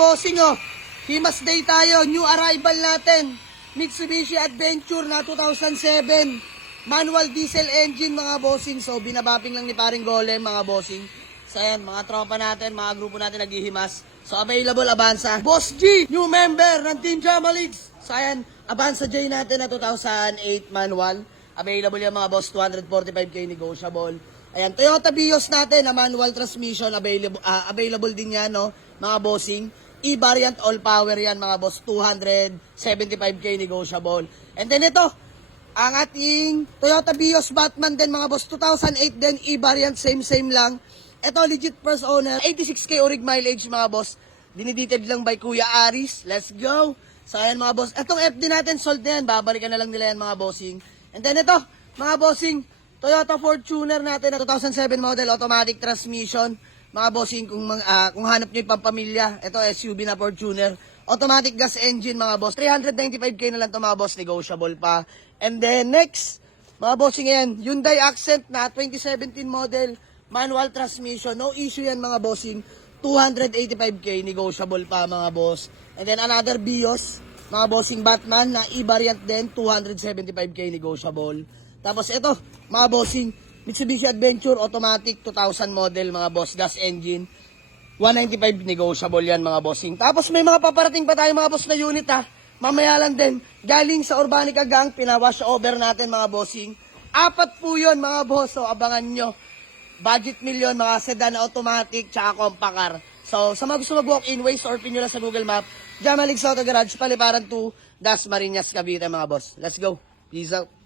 bossing, oh. Himas Day tayo. New arrival natin. Mitsubishi Adventure na 2007. Manual diesel engine, mga bossing. So, binabapping lang ni paring Golem, mga bossing. So, ayan, mga tropa natin, mga grupo natin naghihimas. So, available, Avanza. Boss G, new member ng Team Jamaligs. So, ayan, Avanza J natin na 2008 manual. Available yan, mga boss, 245k negotiable. Ayan, Toyota Vios natin na manual transmission, available din yan, no, mga bossing. E-variant all power yan, mga boss, 275k negotiable. And then ito, ang ating Toyota Vios Batman din, mga boss, 2008 din, E-variant, same lang. Ito, legit first owner, 86k orig mileage, mga boss. Dinidetailed lang by Kuya Aris. Let's go! So, ayan, mga boss. Itong FD natin, sold na yan. Babalikan na lang nila yan, mga bossing. And then ito, mga bossing, Toyota Fortuner natin na 2007 model, automatic transmission. Mga bossing, kung hanap nyo yung pampamilya, ito SUV na Fortuner. Automatic gas engine, mga boss. 395k na lang ito, mga boss. Negotiable pa. And then next, mga bossing, yan, Hyundai Accent na 2017 model, manual transmission. No issue yan, mga bossing. 285k, negotiable pa, mga boss. And then another Vios, mga bossing Batman na E-variant din, 275k, negotiable. Tapos ito, mga bossing, Mitsubishi Adventure automatic 2000 model, mga boss, gas engine, 195 negotiable yan, mga bossing. Tapos may mga paparating pa tayo, mga boss, na unit, ha. Mamaya lang din, galing sa Urbanica Gang, pinawash over natin, mga bossing. 4 po yun, mga boss, so abangan nyo. Budget million, mga sedan na automatic, tsaka compact car. So, sa mga gusto mag-walk-in, Waze or pin nyo lang sa Google Map, Jamaligs Auto Garage, Paliparan 2, Das Marinas, Cavite, mga boss. Let's go. Peace out.